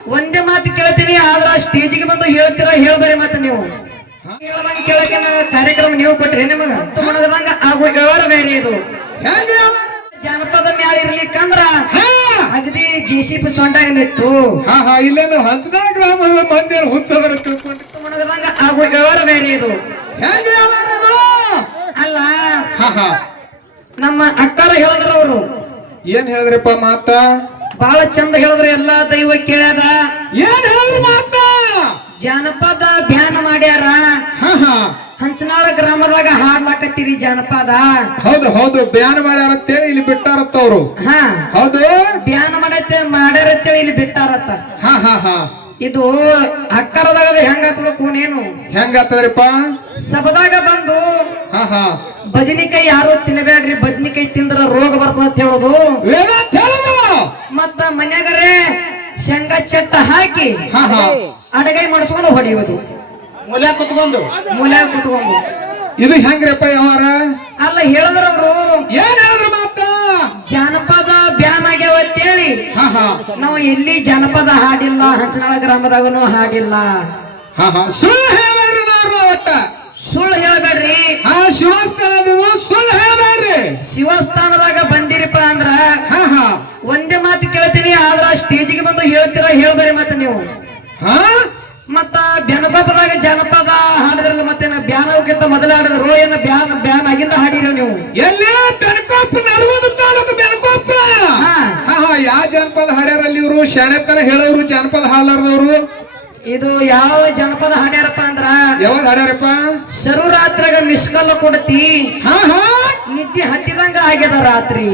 ಒಂದೇ ಮಾತು ಕೇಳ್ತೀನಿ ಆದ್ರ ಸ್ಟೇಜಿಗೆ ಬಂದು ಹೇಳ್ತೀರಾ ಹೇಳ್ಬರಿ ಮತ್ತೆ ನೀವು ಹೇಳದಂಗ ಕೇಳಕಿನ ಕಾರ್ಯಕ್ರಮ ನೀವು ಕೊಟ್ರಿ ನಿಮಗ ಮನಗದಂಗ ಆಗೋ ವ್ಯವಹಾರ ಬೇರೆ ಇದು ಜಾನಪದ ಮ್ಯಾಲ ಇರ್ಲಿಕ್ಕಂದ್ರ ಅಗದಿ ಜೆಸಿಪಿ ಸೊಂಟಾಗ ನಿತ್ತು ಇಲ್ಲೇನು ಹಂಚನಾಳ ಗ್ರಾಮದ ಮಂದಿ ಹುಚ್ಚವರ ತಿಳ್ಕೊಂಡು ಮನಗದಂಗ ಆಗೋ ವ್ಯವಹಾರ ಬೇರೆ ಇದು ಅಲ್ಲ ನಮ್ಮ ಅಕ್ಕಾರ ಹೇಳಿದ್ರ ಅವರು ಏನ್ ಹೇಳಿದ್ರಪ್ಪ ಮಾತ ಬಹಳ ಚಂದ ಹೇಳಿದ್ರು ಎಲ್ಲಾ ದೈವ ಕೇಳ್ಯಾದ ಏನ್ ಹೇಳಿದ್ರು ಮಾತ ಜಾನಪದ ಬ್ಯಾನ್ ಮಾಡ್ಯಾರ ಹಂಚನಾಳ ಗ್ರಾಮದಾಗ ಹಾಡ್ಲಾಕತ್ತೀರಿ ಜಾನಪದ ಹೌದು ಹೌದು ಬ್ಯಾನ್ ಮಾಡ್ಯಾರ ಅಂತೇಳಿ ಇಲ್ಲಿ ಬಿಟ್ಟಾರತ್ತ ಅವ್ರು ಹೌದು ಬ್ಯಾನ್ ಮಾಡ್ಯಾರತ್ತೇಳಿ ಇಲ್ಲಿ ಬಿಟ್ಟಾರತ್ತ ಇದು ಅಕ್ಕರದಾಗ ಹೆಂಗಾಗ್ತದ ಕೂನೇನು ಹೆಂಗಾಗ್ತದ್ರಿಪ್ಪ ಸಭದಾಗ ಬಂದು ಬದನಿಕಾಯಿ ಯಾರು ತಿನ್ನಬೇಡ್ರಿ ಬದನಿಕಾಯಿ ತಿಂದ್ರ ರೋಗ ಬರ್ತದ ಅಂತ ಹೇಳೋದು ಮತ್ತ ಮನ್ಯಾಗರೆ ಶೇಂಗಾ ಚಟ್ಟ ಹಾಕಿ ಅಡಗಾಯಿ ಮಾಡಿಸ್ಕೊಂಡು ಹೊಡೆಯುವುದು ಮೂಲೆ ಕುತ್ಕೊಂಡು ಇದು ಹೆಂಗ್ರಪ್ಪ ಯಾವಾರ ಅಲ್ಲ ಹೇಳಿದ್ರ ಅವರು ಏನ್ ಹೇಳಿದ್ರು ಮಾತ ಜಾನಪದ ಬ್ಯಾನ್ ಆಗ್ಯಾವ ಅಂತೇಳಿ ನಾವು ಎಲ್ಲಿ ಜಾನಪದ ಹಾಡಿಲ್ಲ ಹಂಚನಾಳ ಗ್ರಾಮದಾಗನು ಹಾಡಿಲ್ಲ ಸುಳ್ಳು ಹೇಳಬೇಡ್ರಿ ಒಟ್ಟ ಸುಳ್ಳು ಹೇಳಬೇಡ್ರಿ ಶಿವಸ್ಥಾನದ ಸುಳ್ಳು ಹೇಳಬೇಡ್ರಿ ಶಿವಸ್ಥಾನದಾಗ ಬಂದಿರಿಪ್ಪ ಅಂದ್ರ ಒಂದೇ ಮಾತು ಕೇಳ್ತೀನಿ ಆದ್ರ ಸ್ಟೇಜಿಗೆ ಬಂದು ಹೇಳ್ತೀರಾ ಹೇಳ್ಬರಿ ಮತ್ತೆ ನೀವು ಮತ್ತ ಬೆನಕೊಪ್ಪದಾಗ ಜನಪದ ಹಾಡಿದ್ರಲ್ಲ ಮತ್ತೆ ಬ್ಯಾನಕ್ಕಿಂತ ಮೊದಲ ಹಾಡಿದ್ರು ಏನ ಬ್ಯಾನ್ ಆಗಿಂದ ಹಾಡಿರೋ ನೀವು ಎಲ್ಲಿ ಬೆನಕೊಪ್ಪ ನಲ್ವತ್ತು ತಾಲೂಕು ಬೆನಕೊಪ್ಪ ಯಾವ ಜನಪದ ಹಾಡ್ಯಾರಲ್ಲಿ ಇವರು ಶಾಣೆತನ ಹೇಳೋರು ಜನಪದ ಹಾಡಲಾರ್ದವ್ರು ಇದು ಯಾವ ಜನಪದ ಹಾಡ್ಯಾರಪ್ಪ ಅಂದ್ರ ಯಾವಾಗ ಹಾಡ್ಯಾರಪ್ಪ ಶರುರಾತ್ರಾಗ ಮಿಸ್ಕಲ್ ಕೊಡ್ತಿ ನಿದ್ದೆ ಹತ್ತಿದಂಗ ಆಗ್ಯದ ರಾತ್ರಿ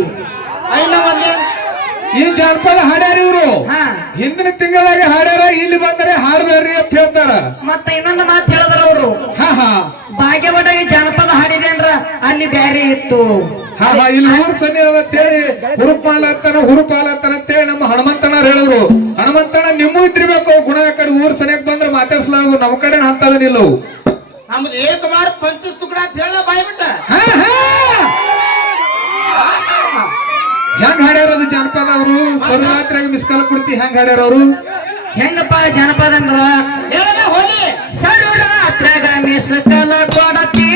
ಈ ಜನಪದ ಹಾಡ್ಯಾರ ಇವ್ರು ಹಿಂದಿನ ತಿಂಗಳಾಗ ಹಾಡ್ಯಾರ ಇಲ್ಲಿ ಬಂದರೆ ಹಾಡ್ಬೇಡ್ರಿ ಅಂತ ಹೇಳ್ತಾರ ಮತ್ತ ಇನ್ನೊಂದು ಮಾತು ಹೇಳಿದ್ರ ಅವರು ಭಾಗ್ಯವಾಡಾಗಿ ಜನಪದ ಹಾಡಿದೇನ್ರ ಅಲ್ಲಿ ಬ್ಯಾರೆ ಇತ್ತು ಇಲ್ಲಿ ಊರ್ ಸನಿ ಅಂತೇಳಿ ಹುರುಪಾಲತ್ತಾನ ಅಂತೇಳಿ ನಮ್ಮ ಹನುಮಂತಣ್ಣ ಹೇಳಿದ್ರು ಹನುಮಂತಣ್ಣ ನಿಮ್ಮ ಇದ್ದಿರ್ಬೇಕು ಗುಣ ಆ ಕಡೆ ಊರ್ ಸನಿಯಕ್ ಬಂದ್ರೆ ಮಾತಾಡ್ಸಲಾಗದು ನಮ್ಮ ಕಡೆ ಅಂತವೇನಿಲ್ಲ ನಮ್ದು ಏಕಮಾರ್ ಪಂಚಸ್ ತುಕಡ ಅಂತ ಹೇಳ ಬಾಯ್ಬಿಟ್ಟ ಹೆಂಗ್ ಹಾಡ್ಯಾರದು ಜನಪದ ಅವರು ಸರ್ವರಾತ್ರಿಯಾಗಿ ಮಿಸ್ಕಾಲ್ ಕೊಡ್ತಿ ಹೆಂಗ್ ಹಾಡ್ಯಾರ ಅವರು ಹೆಂಗಪ್ಪ ಜನಪದ ಅಂದ್ರ ಹೇಳಲ್ಲ ಹೋಲಿ ಸರ್ವರಾತ್ರಾಗ ಮಿಸ್ಕಲ್ ಕೊಡತಿ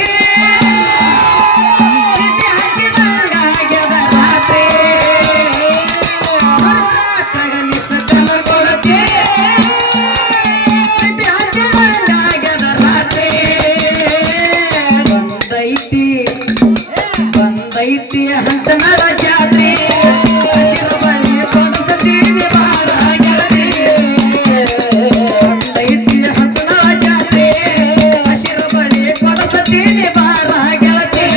ಹಂಚನಾಳ ಜಾತ್ರೆ ಹಸಿರು ಬಳಿ ಕೊಡಿಸತೀನಿ ಬಾರ ಗೆಳತಿ ಬಂದೈತಿ ಹಂಚನಾಳ ಜಾತ್ರೆ ಹಸಿರು ಬಳಿ ಕೊಡಿಸತೀನಿ ಬಾರ ಗೆಳತಿ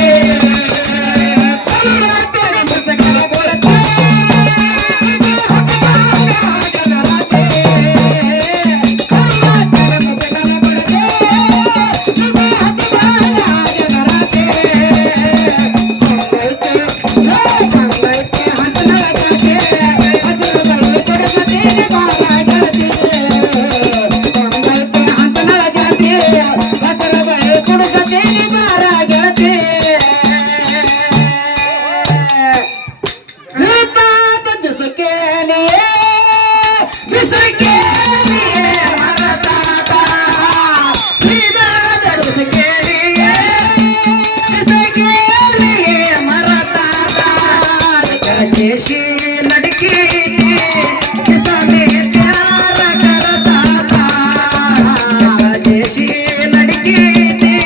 जैसी लड़की थी जिसमें प्यार करता था जैसी लड़की थी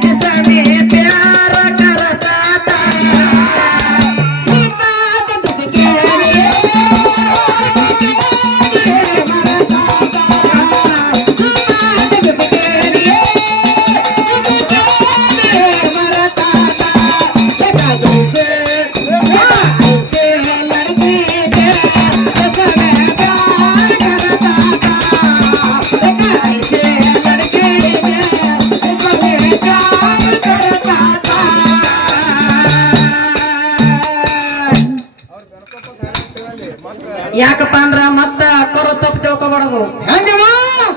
जिसमें प्यार करता था सीता तुझके लिए मरता था सीता तुझके लिए मरता था जैसे ಯಾಕಪ್ಪ ಅಂದ್ರ ಮತ್ತ ಅಕ್ಕರು ತಪ್ಪು ತಿಳ್ಕೊಬಾರದು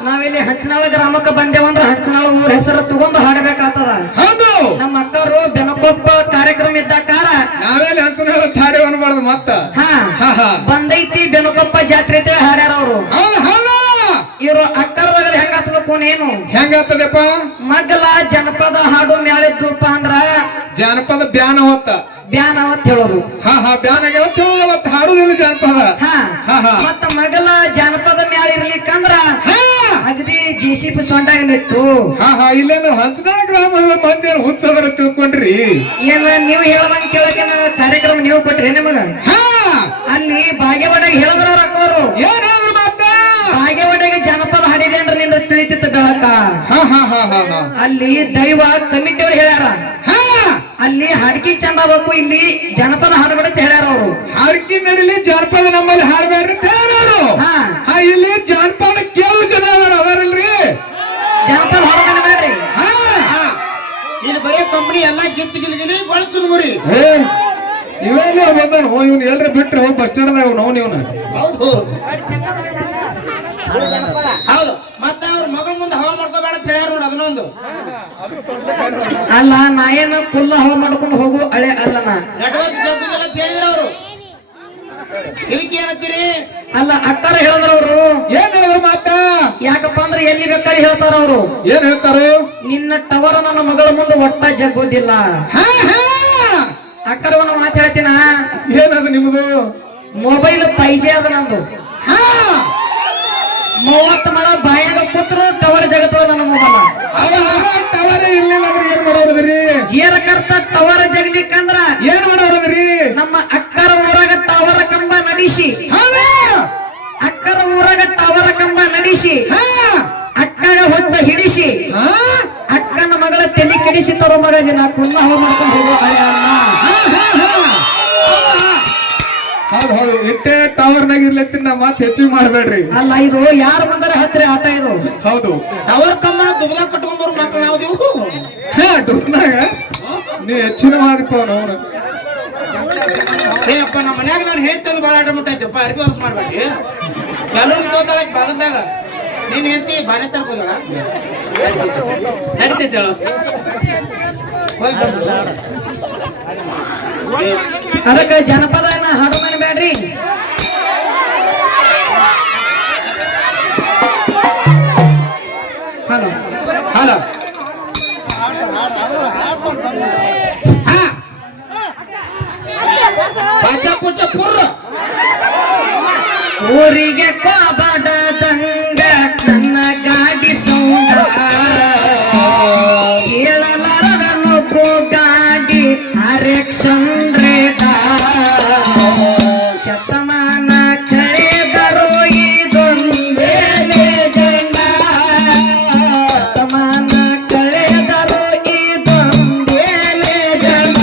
ನಾವಿಲ್ಲಿ ಹಂಚನಾಳ ಗ್ರಾಮಕ್ಕೆ ಬಂದೇವಂದ್ರ ಹಂಚನಾಳ ಊರ ಹೆಸರು ತಗೊಂಡು ಹಾಡಬೇಕಾಗ್ತದ ನಮ್ಮ ಅಕ್ಕರು ಬೆನಕೊಪ್ಪ ಕಾರ್ಯಕ್ರಮ ಇದ್ದಾಕಾರ ನಾವೆಲ್ಲಿ ಹಂಚನಾಳ ಹಾಡೇವ್ ಅನ್ಬಾರ್ದು ಮತ್ತ ಬಂದೈತಿ ಬೆನಕೊಪ್ಪ ಜಾತ್ರೆ ಹಾಡ್ಯಾರ ಅವರು ಇವರು ಅಕ್ಕರದಾಗ ಹೆಂಗಾಗ್ತದ ಕೋನೇನು ಹೆಂಗಾಗ್ತದಪ್ಪ ಮಗ್ಗಲ ಜನಪದ ಹಾಡು ಮ್ಯಾಳಿದ್ದಪ್ಪ ಅಂದ್ರ ಜಾನಪದ ಬ್ಯಾನ ಹೊತ್ತ ಬ್ಯಾನ ಅಂತ ಹೇಳೋದು. ಹಾ ಬ್ಯಾನಾಗ ಅವತ್ತು ಹಾಡುದಿಲ್ಲ ಜಾನಪದ. ಮತ್ತ ಮಗಲ ಜಾನಪದ ಮ್ಯಾಲ ಇರ್ಲಿಕ್ಕಂದ್ರ ಅಗದಿ JCP ಸೊಂಡಾಗ ನಿತ್ತು. ಇಲ್ಲೇನು ಹಂಸನಾಳ ಗ್ರಾಮದ ಮಂದಿ ಹುಚ್ಚವರ ತಿಳ್ಕೊಂಡ್ರಿ. ಏನ ನೀವು ಹೇಳದಂಗ ಕೇಳಕಿನ ಕಾರ್ಯಕ್ರಮ ನೀವು ಕೊಟ್ರಿ ನಿಮಗ. ಅಲ್ಲಿ ಬಾಗೇವಾಡಿಗೆ ಹೇಳಿದ್ರ ಅಕ್ಕವರು ಏನ್ ಹೇಳಿದ್ರು ಮಾತ ಬಾಗೇವಾಡಿಗೆ ಜನಪದ ಹಾಡಿದೆ ಅಂದ್ರೆ ನಿಂದ ತಿಳಿತಿತ್ತು ಬೆಳಕ. ಅಲ್ಲಿ ದೈವ ಕಮಿಟಿಯವ್ರು ಹೇಳ್ಯಾರ ಅಲ್ಲಿ ಹಾಡ್ಕಿ ಚಂದ ಆಗ್ಬೇಕು, ಇಲ್ಲಿ ಜನಪದ ಹಾಡಬೇಡ ಅಂತ ಹೇಳ್ಯಾರ ಅವರು. ಹಾಡ್ಕಿ ನಡಿಲಿ ಜಾನಪದ ನಮ್ಮಲ್ಲಿ ಹಾಡಬೇಡ್ರಿ ಅಂತ ಹೇಳ್ಯಾರು. ಇಲ್ಲಿ ಜಾನಪದ ಕೇಳು ಜನ ಅವರಲ್ರಿ ಜನಪದ ಹಾಡೋದನ್ನ ಬೇಡ್ರಿ. ಇಲ್ಲಿ ಬರೀ ಕಂಪನಿ ಎಲ್ಲಾ ಗಿಚ್ಚು ಗಿಲ್ಗಿಲಿ ಗೊಳಚು ಮುರಿ ಇವೆಲ್ಲ ಬಂದಾನ ಇವ್ನು ಎಲ್ರ ಬಿಟ್ರೆ ಹೋಗಿ ಬಸ್ ಸ್ಟ್ಯಾಂಡ್ ನಾವು ಇವನ. ಹೌದು ಹೌದು ಮತ್ತೆ ಅವ್ರ ಮಗಳ ಮುಂದೆ ಹವಾ ಮಾಡ್ಕೋಬೇಡ ಅಂತ ಹೇಳ್ಯಾರ ನೋಡಿ ಅದನ್ನೊಂದು. ಅಲ್ಲ ನಾ ಏನು ಫುಲ್ ಹವಾ ಮಾಡ್ಕೊಂಡು ಹೋಗು ಹಳೆ ಅಲ್ಲ ನಾ ನೆಟ್ವರ್ಕ್ ಜಗ್ಗುದಿಲ್ಲ ಅಂತ ಹೇಳಿದ್ರ ಅವರು. ಇದಕ್ಕೆ ಏನಂತೀರಿ? ಅಲ್ಲ ಅಕ್ಕಾರ ಹೇಳಿದ್ರ ಅವರು ಏನ್ ಹೇಳಿದ್ರು ಮಾತ ಯಾಕಪ್ಪ ಅಂದ್ರೆ ಎಲ್ಲಿ ಬೇಕಾದ್ರೆ ಹೇಳ್ತಾರ ಅವರು. ಏನ್ ಹೇಳ್ತಾರು? ನಿನ್ನ ಟವರ್ ನನ್ನ ಮಗಳ ಮುಂದೆ ಒಟ್ಟ ಜಗ್ಗೋದಿಲ್ಲ. ಅಕ್ಕರ ಒಂದು ಮಾತು ಹೇಳ್ತೀನ. ಏನದು ನಿಮ್ದು? ಮೊಬೈಲ್ 5G ಅದ ನಂದು. 30 ಮಳ ಬಾಯಾಗ ಕೂತ್ರು ಟವರ್ ಜಗತ್ತದ ನನ್ನ ಮೊಬೈಲ್. ಟವರ್ ಇರ್ಲಿಲ್ಲ ಅಂದ್ರೆ ಏನ್ ಮಾಡೋದ್ರಿ? ಜೀರ ಕರ್ತ ಟವರ್ ಜಗಲಿಕ್ಕಂದ್ರ ಏನ್ ಮಾಡೋದ್ರಿ? ನಮ್ಮ ಅಕ್ಕರ ಊರಾಗ ಟವರ್ ಕಂಬ ನಡೆಸಿ ಅಕ್ಕರ ಊರಾಗ ಟವರ್ ಕಂಬ ನಡೆಸಿ ಅಕ್ಕಗ ಹೊಚ್ಚ ಹಿಡಿಸಿ ಅಕ್ಕನ ಮಗಳ ತಲೆ ಕೆಡಿಸಿ ತರೋ ಮಗ ಜನ ಕುನ್ನ ಹೋಗಿ ಮಾಡ್ಕೊಂಡು ಹೋಗೋ ಹಳೆ ಅನ್ನ. ಹೌದು ಇಟ್ಟೆ ಟವರ್ ನಾಗ ಇರ್ಲತ್ತಿನ ಮಾತು ಹೆಚ್ಚಿಗೆ ಮಾಡ್ಬೇಡ್ರಿ. ಅಲ್ಲ ಇದು ಯಾರ ಬಂದರೆ ಹಚ್ಚ್ರಿ ಆಟ ಇದು. ಹೌದು ಟವರ್ ಕಂಬನ ದುಬದಾಗ ಕಟ್ಕೊಂಡ್ಬರು ಮಕ್ಕಳು ನಾವು ಡುಕ್ನಾಗ ನೀ ಹೆಚ್ಚಿನ ಮಾಡಿಪ್ಪ ನೋಡು. ಏ ಅಪ್ಪ ನಮ್ಮ ಮನ್ಯಾಗ ನಾನು ಹೇಳ್ತಂದು ಭಾಳ ಆಟ ಮುಟ್ಟೈತಪ್ಪ. ಅರ್ಬಿ ಹೊಲಸ್ ಮಾಡ್ಬೇಡಿ. ಎಲ್ಲರಿಗೂ ತೋತಾಳ ಬಾಗಲ್ದಾಗ ನೀನ್ ಹೇಳ್ತಿ ಬಾನೆ ತರ್ಕ ಹೋಗಳ ನಡಿತೈತಿ ಹೇಳು. ಅದಕ್ಕೆ ಜನಪದ ಹಾಡು ಮನೆ ಬೇಡ್ರಿ. ಹಲೋ ಹಲೋ ಪಾಚ ಪೂಚ ಪುರ್ರ ಊರಿಗೆ ಕೋಬಡದಂಗ ನನ್ನ ಗಾಡಿ ಸೌಂಡ ಕೇಳಲಾರದನು ಗಾಡಿ ಅರೆಕ್ಷನ್ರೇಟ ಶತಮಾನ ಕಳೆದರು ಇದೊಂದೇಲೆ ಜನ ಶತಮಾನ ಕಳೆದರು ಇದೊಂದೇಲೆ ಜನ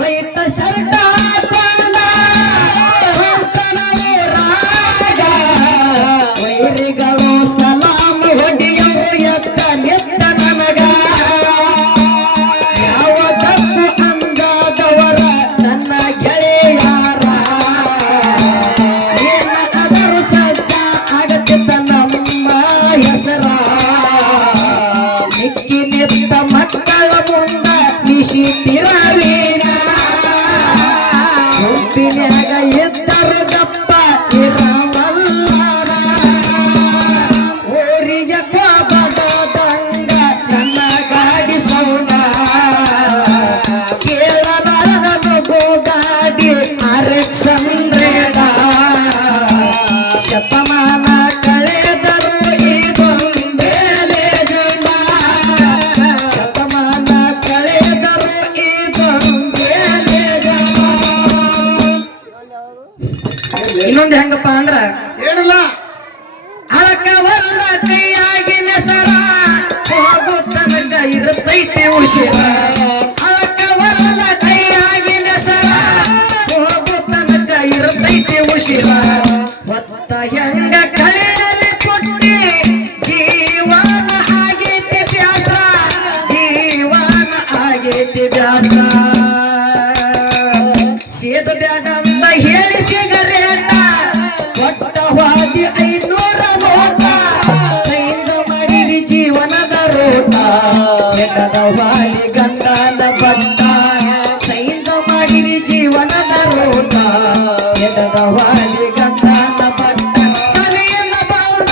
ವೈಟ ಶರ್ಟ ಹಾಕೊಂಡ ರಾಗ ವೈರಿಗಳು ಸಲಾಮ ಹೊಡಿಯವು ಎತ್ತ ನೆತ್ತ ನನಗ ಯಾವದಕ್ಕೂ ಅಂದಾದವರ ನನ್ನ ಗೆಳೆಯಾರ ಏನ ಅವರು ಸಜ್ಜ ಆಗತ್ತಿದ್ದ ನಮ್ಮ ಹೆಸರ ಮಿಕ್ಕಿ ನಿತ್ತ ಮಕ್ಕಳ ಮುಂದ ನಿಶಿತಿರವೀನ ಗುಂಪಿನ್ಯಾಗ ಇದ್ದರು ಗಪ್ಪ ಇರವಲ್ಲರ ಊರಿಗೆ ಕೋಬಡದಂಗ ನನ್ನ ಗಾಡಿ ಸೌಂಡ ಕೇಳಲಾರದ ಮಗು ಗಾಡಿ ಅರೆಕ್ಷನ್ರೇಡ ಶತಮಾನ ಕಳೆದರು ಇದೊಂದೇಲೆ ಜನ ಶತಮಾನ ಕಳೆದರು ಇದೊಂದೇಲೆ ಜನ. ಇನ್ನೊಂದು ಹೆಂಗಪ್ಪ ಅಂದ್ರ ಏನಿಲ್ಲ ಅಳಕ ಒಂದ ಕೈಯಾಗಿನ ಸರ ಹೋಗು ತನಕ ಇರುತ್ತೈತಿ ಉಸಿರ. ಅಳಕ ಒಂದ ಕೈಯಾಗಿನ ಸರ ಹೋಗು ತನಕ ಇರುತ್ತೈತಿ ಉಸಿರ. ಹೊತ್ತ ಹೆಂಗ ಕಳೆಯಲಿ ಕೊಟ್ಟಿ ಜೀವನ ಆಗೈತಿ ಬ್ಯಾಸ್ರ ಜೀವನ ಆಗೈತಿ ಬ್ಯಾಸ್ರ. ಸೇದ ಬ್ಯಾಡ ಅಂತ ಹೇಳಿ ಸಿಗರೇಟ ಕೊಟ್ಟ ಹೋದಿ 500 ನೋಟ ಸೈನ್ಸ ಮಾಡಿದಿ ಜೀವನದ ರೋಟ ಎಡದ ವಾಲಿ ಗಂಡನ ಬಟ್ಟ ಸೈನ್ಸ ಮಾಡಿದಿ ಜೀವನದ ರೋಟ ಎಡದ ವಾಲಿ ಗಂಡನ ಬಟ್ಟ ಸಲಿಯನ್ನ ಬೌಡ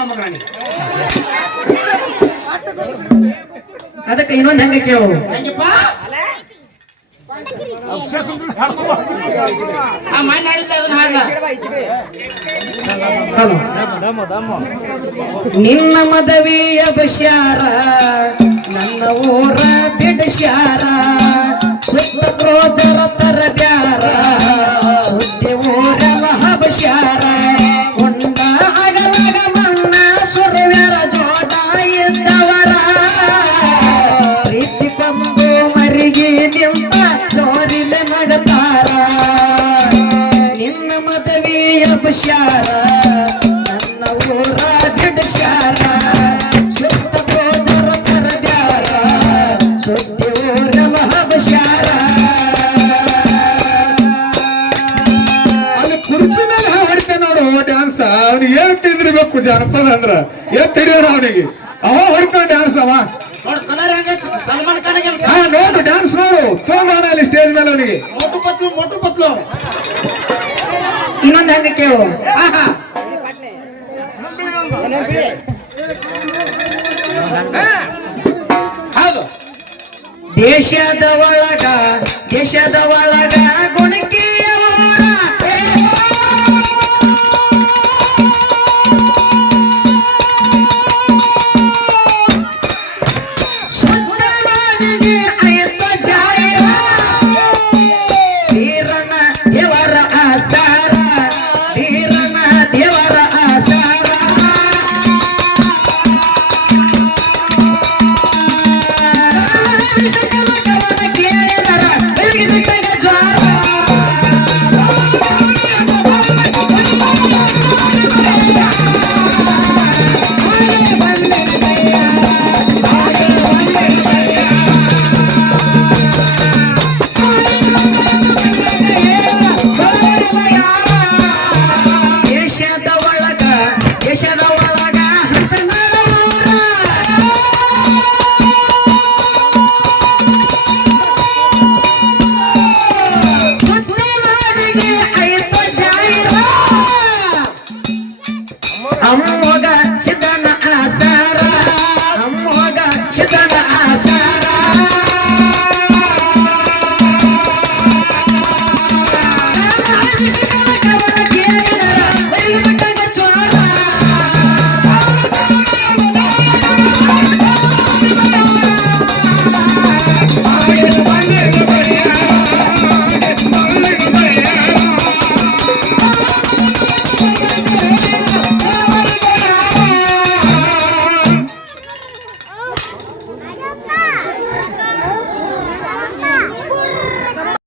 ಮೊಮ್ಮಗರಾಣಿ. ಅದಕ್ಕೆ ಇನ್ನೊಂದ್ ಹೆಂಗ ಕೇಳು. ಹೆಂಗಪ್ಪ ಆ ಮನೆ ಹಾಡಿದ್ಲ ಅದನ್ನ ಹಾಡ್ಲ. ಹಲೋ. ನಿನ್ನ ಮದವಿಯ ಬಶ್ಯಾರ ನನ್ನ ಊರ ಬಿಡಶ್ಯಾರ ಸುತ್ತ ಪ್ರೋಜರ ತರ ಬ್ಯಾರ ಸುದ್ದಿ ಊರವ ಹಬಶ್ಯಾರ ಉಂಡ ಅಗಲಗ ಮಣ್ಣ ಸುರವ್ಯಾರ ಜೋಡ ಇದ್ದವರ ಪ್ರೀತಿ ಕೊಂಬು ಮರಿಗೆ ನಿಂತ ಜೋರಿಲೆ ನಗತಾರ ನಿನ್ನ ಮದವಿಯ ಬಶ್ಯಾರ ನನ್ನ ಊರ ಬಿಡಶ್ಯಾರ ಸುತ್ತ ಪ್ರೋಜರ ತರ ಬ್ಯಾರ ಸುದ್ದಿ ಊರವ ಹಬಶ್ಯಾರ. ಅಲ್ಲಿ ಕುರ್ಚಿ ಮೇಲೆ ಹೊಡಿತಾನ ನೋಡು ಡ್ಯಾನ್ಸ್. ಅವ್ನಿಗೆ ಏನ್ ತಿಳಿದಿರ್ಬೇಕು ಜನಪದ ಅಂದ್ರ ಏನ್ ತಿಳಿಯೋಣ ಅವನಿಗೆ. ಅವ ಹೊಡಿತಾನ ಡ್ಯಾನ್ಸ್ ಅವ. ನೋಡು ಕಲರ್ ಹೆಂಗೈತಿ ಸಲ್ಮಾನ್ ಖಾನ್ ಹಾ ನೋಡು ಡ್ಯಾನ್ಸ್ ನೋಡು ತಗೊಂಡವನ ಅಲ್ಲಿ ಸ್ಟೇಜ್ ಮೇಲೆ ಅವನಿಗೆ. ಮೋಟು ಪತ್ಲು ಇನ್ನೊಂದ್ ಹೆಂಗ ಕೇಳು. ಆಹಾ ಹೌದು. ದೇಶದ ಒಳಗ ಗುಣಕ್ಕೆ